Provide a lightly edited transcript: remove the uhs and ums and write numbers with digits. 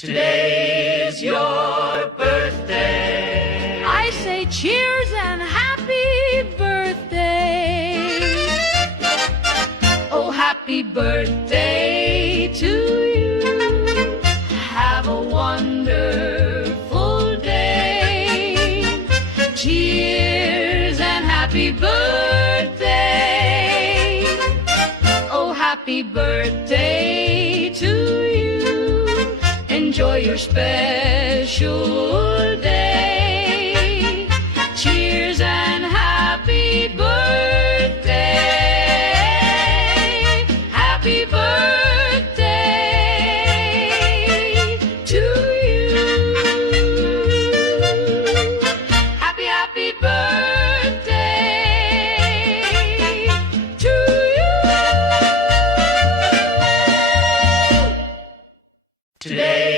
Today's your birthday. I say cheers and happy birthday. Oh, happy birthday to you. Have a wonderful day. Cheers and happy birthday. Oh, happy birthday to you. Enjoy your special